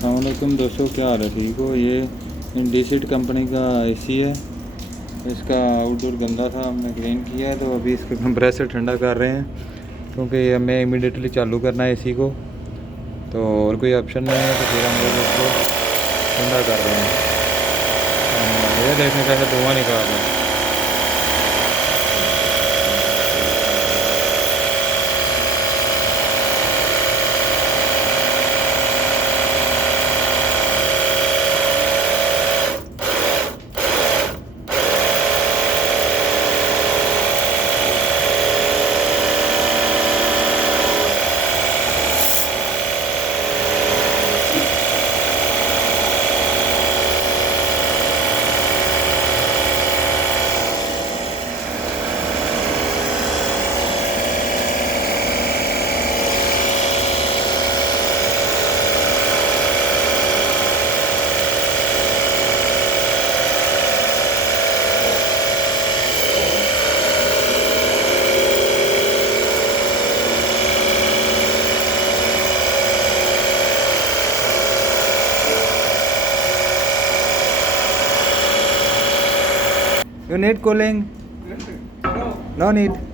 अस्सलामुअलैकुम दोस्तों, क्या हाल है? ठीक हो? ये इंडीसिट कंपनी का एसी है। इसका आउटडोर गंदा था, हमने क्लीन किया है, तो अभी इसका कंप्रेसर ठंडा कर रहे हैं क्योंकि हमें इमीडिएटली चालू करना है एसी को। तो और कोई ऑप्शन नहीं है, तो फिर हम लोग इसको ठंडा कर रहे हैं। ये देखने का धुआं निकाल रहा है। You need cooling? No need.